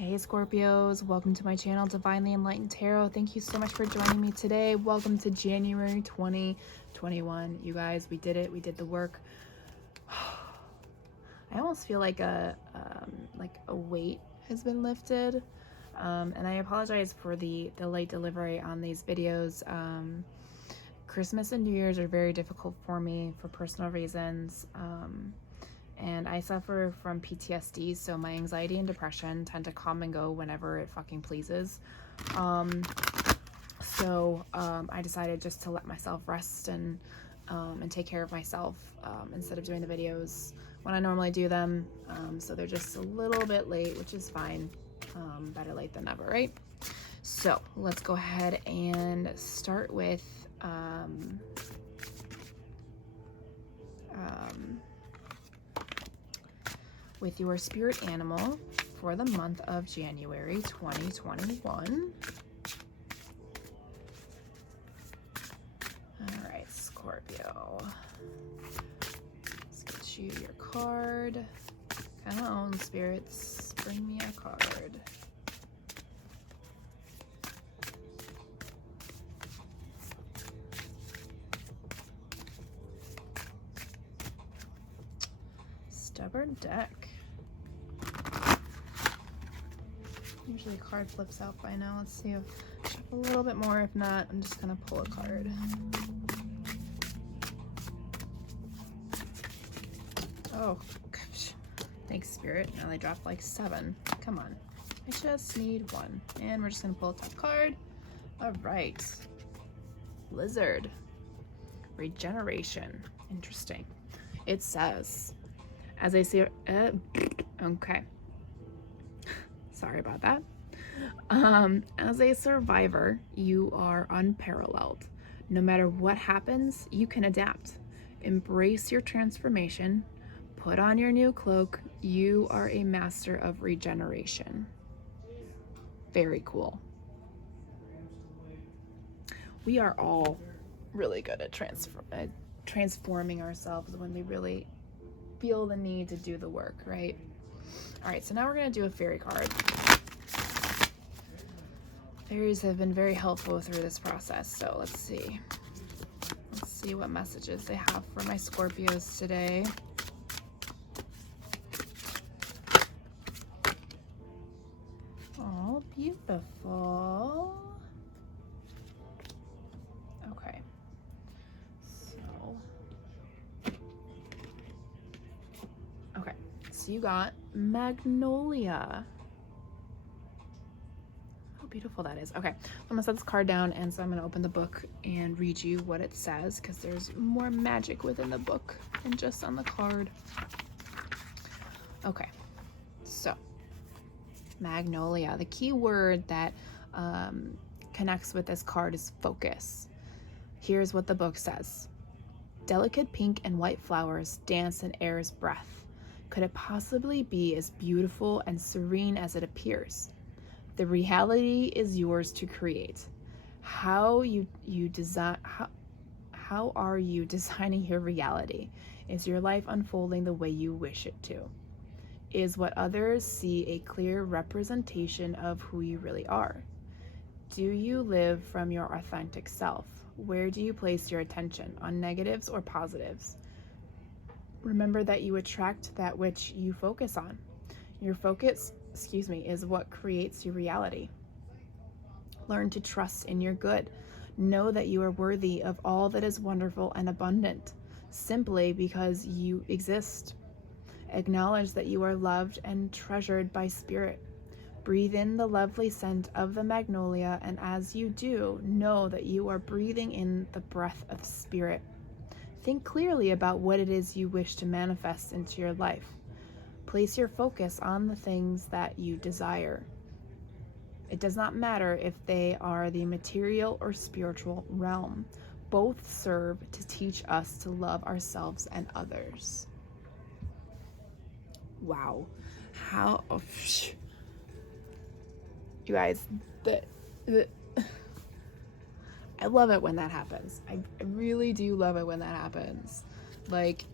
Hey Scorpios, welcome to my channel, Divinely Enlightened Tarot. Thank you so much for joining me today. Welcome to January 2021. You guys, we did it. We did the work. I almost feel like a weight has been lifted. And I apologize for the late delivery on these videos. Christmas and New Year's are very difficult for me for personal reasons. And I suffer from PTSD, so my anxiety and depression tend to come and go whenever it fucking pleases. So I decided just to let myself rest and take care of myself instead of doing the videos when I normally do them. So they're just a little bit late, which is fine. Better late than never, right? So let's go ahead and start with your spirit animal for the month of January 2021. All right, Scorpio. Let's get you your card. Come on, spirits, bring me a card. Stubborn deck. Usually a card flips out by now. Let's see if a little bit more. If not, I'm just gonna pull a card. Oh, gosh. Thanks, Spirit. Now they dropped like 7. Come on. I just need 1. And we're just gonna pull a top card. All right. Lizard. Regeneration. Interesting. It says, as I see, okay. Sorry about that. As a survivor, you are unparalleled. No matter what happens, you can adapt. Embrace your transformation. Put on your new cloak. You are a master of regeneration. Very cool. We are all really good at transforming ourselves when we really feel the need to do the work, right? All right, so now we're going to do a fairy card. Fairies have been very helpful through this process, so let's see. Let's see what messages they have for my Scorpios today. Oh, beautiful. Okay. So you got Magnolia. How beautiful that is. Okay, I'm gonna set this card down, and so I'm gonna open the book and read you what it says, because there's more magic within the book than just on the card. Okay, so Magnolia. The key word that connects with this card is focus. Here's what the book says. Delicate pink and white flowers dance in air's breath. Could it possibly be as beautiful and serene as it appears? The reality is yours to create. How are you designing your reality? Is your life unfolding the way you wish it to? Is what others see a clear representation of who you really are? Do you live from your authentic self? Where do you place your attention, on negatives or positives? Remember that you attract that which you focus on. Your focus, is what creates your reality. Learn to trust in your good. Know that you are worthy of all that is wonderful and abundant, simply because you exist. Acknowledge that you are loved and treasured by Spirit. Breathe in the lovely scent of the magnolia, and as you do, know that you are breathing in the breath of Spirit. Think clearly about what it is you wish to manifest into your life. Place your focus on the things that you desire. It does not matter if they are the material or spiritual realm. Both serve to teach us to love ourselves and others. Wow. How... Oh, you guys, I love it when that happens. I really do love it when that happens. Like,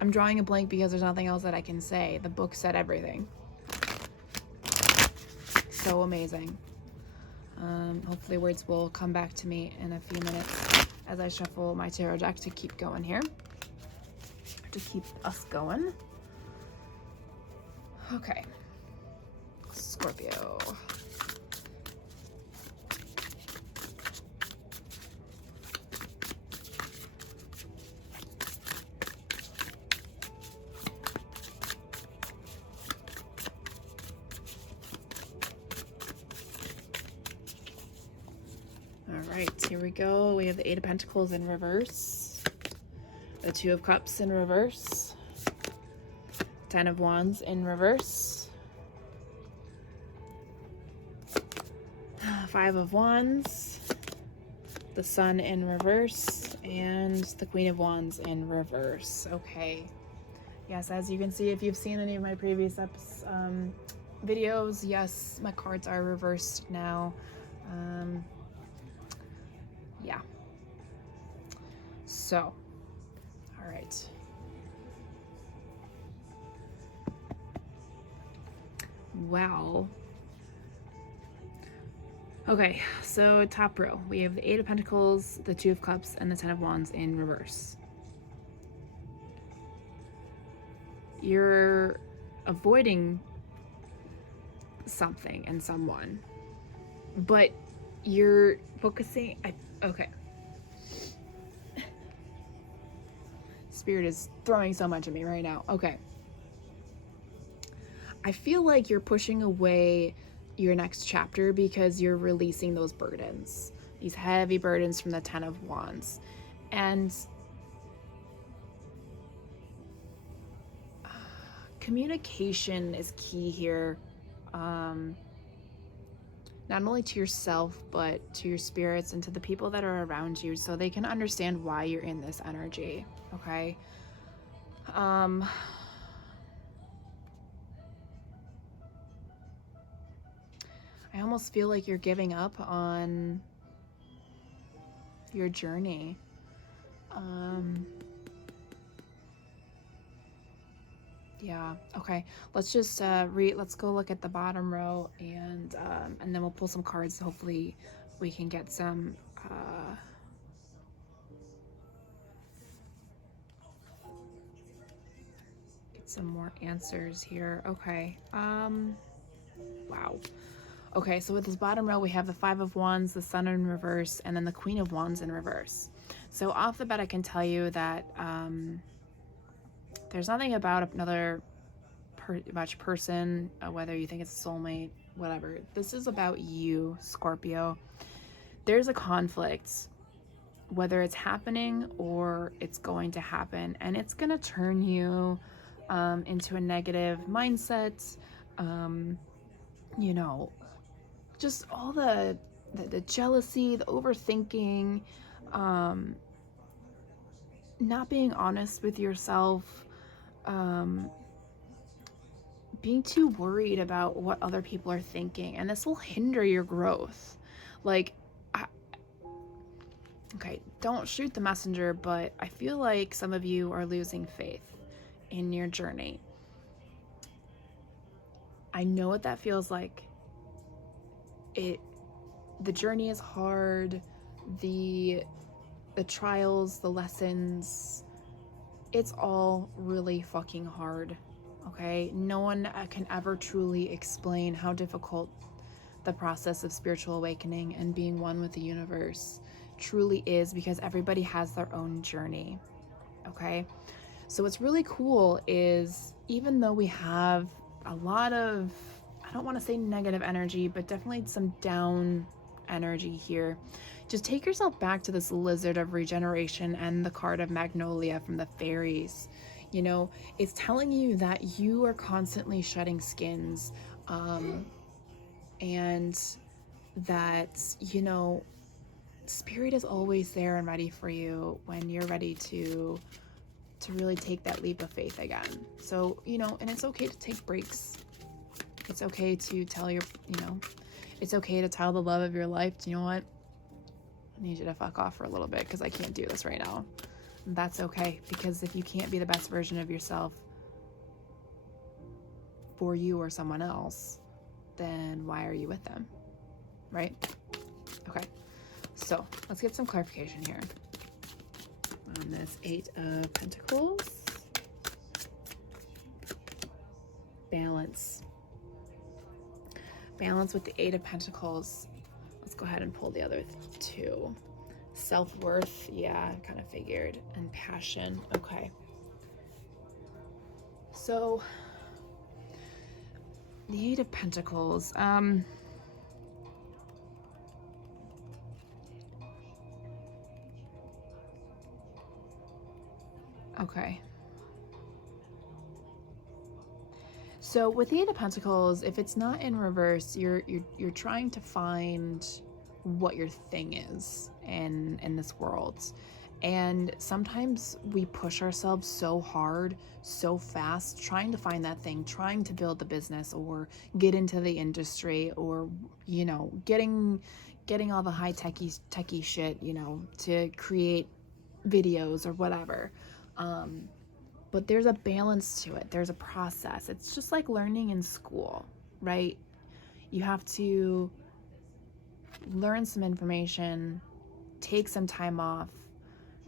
I'm drawing a blank because there's nothing else that I can say. The book said everything. So amazing. Hopefully words will come back to me in a few minutes as I shuffle my tarot deck to keep going here. To keep us going. Okay. Scorpio. All right, here we go. We have the Eight of Pentacles in reverse, the Two of Cups in reverse, Ten of Wands in reverse, Five of Wands, the Sun in reverse, and the Queen of Wands in reverse. Okay. Yes, as you can see, if you've seen any of my previous videos, yes, my cards are reversed now. Yeah. So, all right. Well, okay, so top row, we have the Eight of Pentacles, the Two of Cups, and the Ten of Wands in reverse. You're avoiding something and someone, but you're focusing, okay. Spirit is throwing so much at me right now. Okay. I feel like you're pushing away your next chapter because you're releasing those burdens, these heavy burdens from the Ten of Wands. And communication is key here. Not only to yourself, but to your spirits and to the people that are around you, so they can understand why you're in this energy, okay? I almost feel like you're giving up on your journey. Yeah, okay. Let's just let's go look at the bottom row, and then we'll pull some cards. Hopefully we can get some more answers here. Okay. Wow. Okay, so with this bottom row, we have the Five of Wands, the Sun in reverse, and then the Queen of Wands in reverse. So off the bat, I can tell you that there's nothing about another person, whether you think it's a soulmate, whatever. This is about you, Scorpio. There's a conflict, whether it's happening or it's going to happen, and it's going to turn you into a negative mindset. You know, just all the jealousy, the overthinking, not being honest with yourself, being too worried about what other people are thinking, and this will hinder your growth. Like, okay, don't shoot the messenger, but I feel like some of you are losing faith in your journey. I know what that feels like. The journey is hard, the trials, the lessons, it's all really fucking hard, okay? No one can ever truly explain how difficult the process of spiritual awakening and being one with the universe truly is, because everybody has their own journey, okay? So what's really cool is, even though we have a lot of, I don't want to say negative energy, but definitely some down energy here, just take yourself back to this lizard of regeneration and the card of Magnolia from the fairies. You know, it's telling you that you are constantly shedding skins, and that, you know, spirit is always there and ready for you when you're ready to really take that leap of faith again. So, you know, and it's okay to take breaks. It's okay to tell it's okay to tell the love of your life, do you know what? I need you to fuck off for a little bit because I can't do this right now. That's okay, because if you can't be the best version of yourself for you or someone else, then why are you with them, right? Okay, so let's get some clarification here on this Eight of Pentacles. Balance. Balance with the Eight of Pentacles. Let's go ahead and pull the other two. Self-worth, yeah, kind of figured. And passion, okay. So, the Eight of Pentacles, okay. So with the Eight of Pentacles, if it's not in reverse, you're trying to find what your thing is in this world. And sometimes we push ourselves so hard, so fast, trying to find that thing, trying to build the business or get into the industry, or, you know, getting all the high techie shit, you know, to create videos or whatever. But there's a balance to it. There's a process. It's just like learning in school, right? You have to learn some information, take some time off,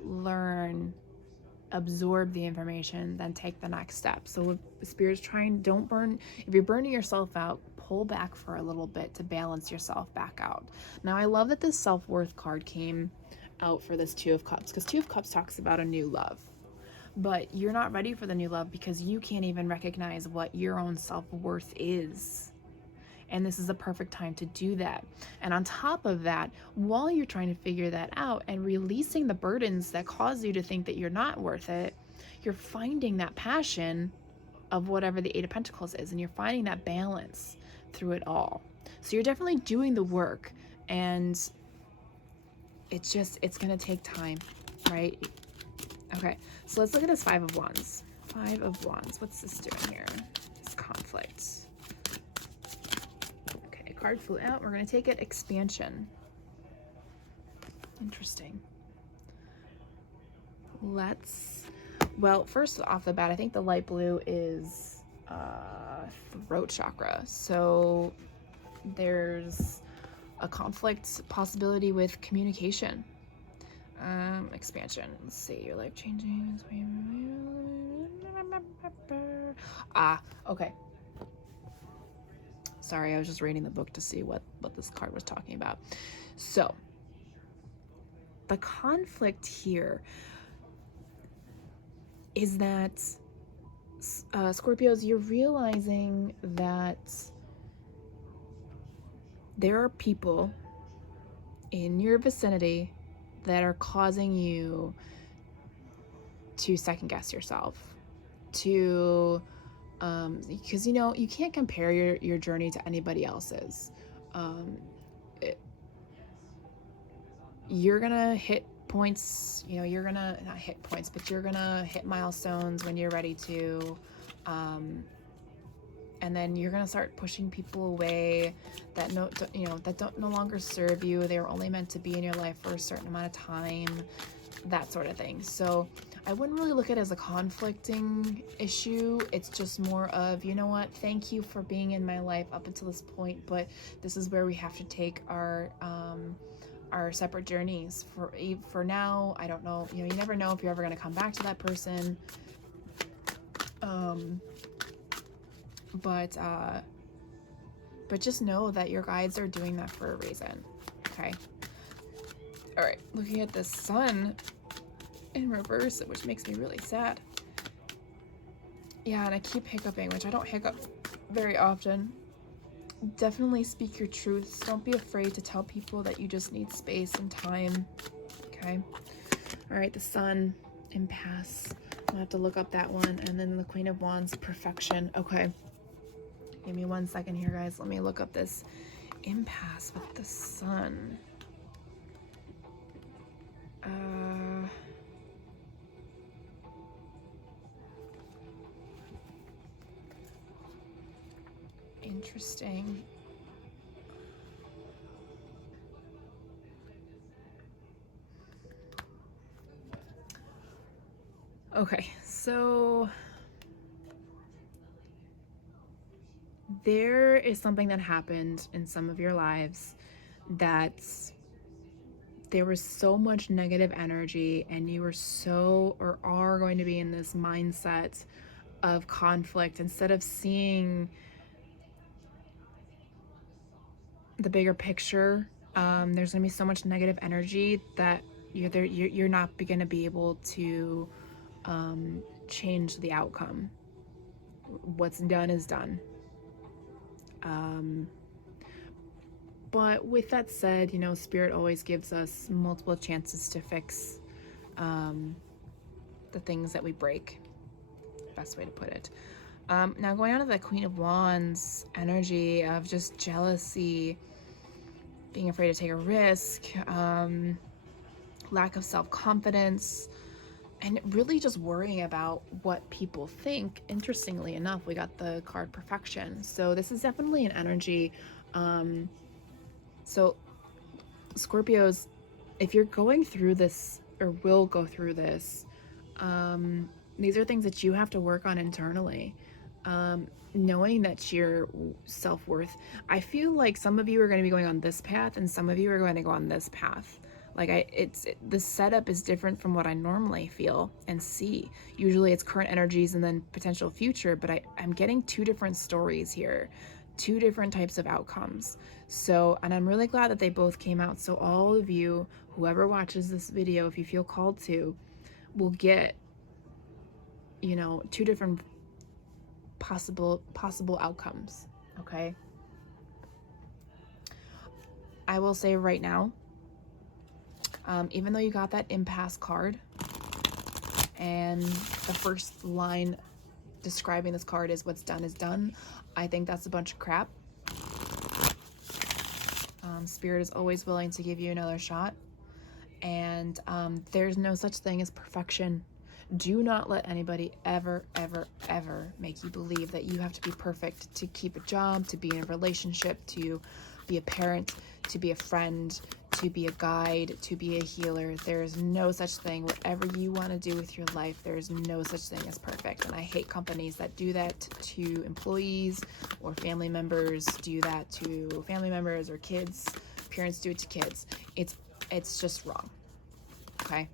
learn, absorb the information, then take the next step. So if Spirit's trying, don't burn, if you're burning yourself out, pull back for a little bit to balance yourself back out. Now, I love that this self-worth card came out for this Two of Cups, because Two of Cups talks about a new love. But you're not ready for the new love because you can't even recognize what your own self-worth is. And this is a perfect time to do that. And on top of that, while you're trying to figure that out and releasing the burdens that cause you to think that you're not worth it, you're finding that passion of whatever the Eight of Pentacles is, and you're finding that balance through it all. So you're definitely doing the work, and it's going to take time, right? Okay, so let's look at this Five of Wands. Five of Wands. What's this doing here? This conflict. Okay, a card flew out. We're going to take it. Expansion. Interesting. Well, first off the bat, I think the light blue is throat chakra. So there's a conflict possibility with communication. Expansion. Let's see. Your life changing. Okay. Sorry, I was just reading the book to see what this card was talking about. So, the conflict here is that Scorpios, you're realizing that there are people in your vicinity that are causing you to second guess yourself, to because you know you can't compare your journey to anybody else's. You're gonna hit points, you know, you're gonna not hit points, but you're gonna hit milestones when you're ready to, and then you're gonna start pushing people away that don't no longer serve you. They were only meant to be in your life for a certain amount of time, that sort of thing. So I wouldn't really look at it as a conflicting issue. It's just more of, you know what, thank you for being in my life up until this point, but this is where we have to take our separate journeys. For now, I don't know, you know, you never know if you're ever going to come back to that person. But just know that your guides are doing that for a reason. Okay. All right. Looking at the Sun in reverse, which makes me really sad. Yeah, and I keep hiccuping, which I don't hiccup very often. Definitely speak your truths. Don't be afraid to tell people that you just need space and time. Okay. All right. The Sun, impasse. I'll have to look up that one. And then the Queen of Wands, perfection. Okay. Give me 1 second here, guys. Let me look up this impasse with the Sun. Interesting. Okay, so there is something that happened in some of your lives that there was so much negative energy, and you were so or are going to be in this mindset of conflict instead of seeing the bigger picture. There's going to be so much negative energy that you're not going to be able to change the outcome. What's done is done. But with that said, Spirit always gives us multiple chances to fix the things that we break. Best way to put it. Now, going on to the Queen of Wands energy of just jealousy, being afraid to take a risk, lack of self-confidence, and really just worrying about what people think. Interestingly enough, we got the card Perfection. So this is definitely an energy. So Scorpios, if you're going through this or will go through this, these are things that you have to work on internally. Knowing that your self-worth, I feel like some of you are going to be going on this path and some of you are going to go on this path. Like the setup is different from what I normally feel and see. Usually it's current energies and then potential future, but I'm getting two different stories here, two different types of outcomes. So, and I'm really glad that they both came out. So all of you, whoever watches this video, if you feel called to, will get, two different possible outcomes. Okay. I will say right now, even though you got that impasse card and the first line describing this card is what's done is done, I think that's a bunch of crap. Spirit is always willing to give you another shot, and there's no such thing as perfection. Do not let anybody ever make you believe that you have to be perfect to keep a job, to be in a relationship, to be a parent, to be a friend, to be a guide, to be a healer. There is no such thing. Whatever you want to do with your life, there is no such thing as perfect. And I hate companies that do that to employees, or family members do that to family members, or kids. Parents do it to kids. It's just wrong. Okay?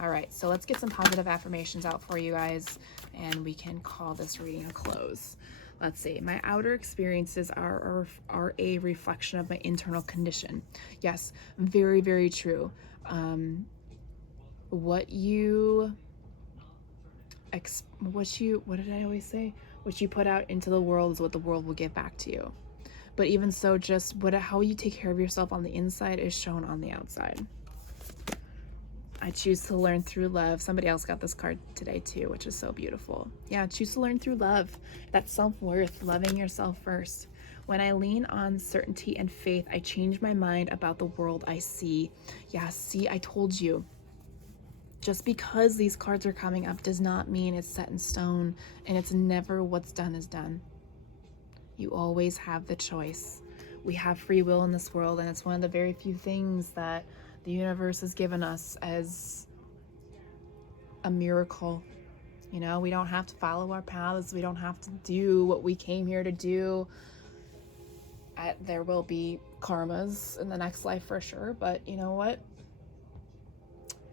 All right, so let's get some positive affirmations out for you guys, and we can call this reading a close. Let's see. My outer experiences are a reflection of my internal condition. Yes, very, very true. What did I always say? What you put out into the world is what the world will give back to you. But even so, just how you take care of yourself on the inside is shown on the outside. I choose to learn through love. Somebody else got this card today too, which is so beautiful. Yeah, choose to learn through love. That's self-worth, loving yourself first. When I lean on certainty and faith, I change my mind about the world I see. Yeah, see, I told you. Just because these cards are coming up does not mean it's set in stone, and it's never what's done is done. You always have the choice. We have free will in this world, and it's one of the very few things that the universe has given us as a miracle. We don't have to follow our paths. We don't have to do what we came here to do. There will be karmas in the next life for sure, but you know what?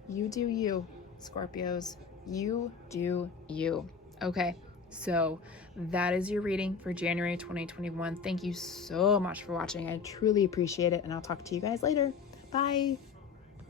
You do you, Scorpios. You do you. Okay, so that is your reading for January 2021. Thank you so much for watching. I truly appreciate it, and I'll talk to you guys later. Bye.